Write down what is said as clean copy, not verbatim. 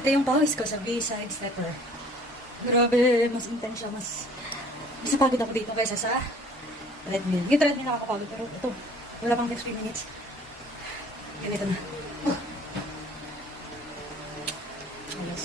Ito yung pawis ko sa B-side stepper. Grabe, mas intense siya. Mas pagod ako dito kaysa sa treadmill. Yung treadmill nakakapagod, pero ito, wala pang 3 minutes. Ganito na. Alas.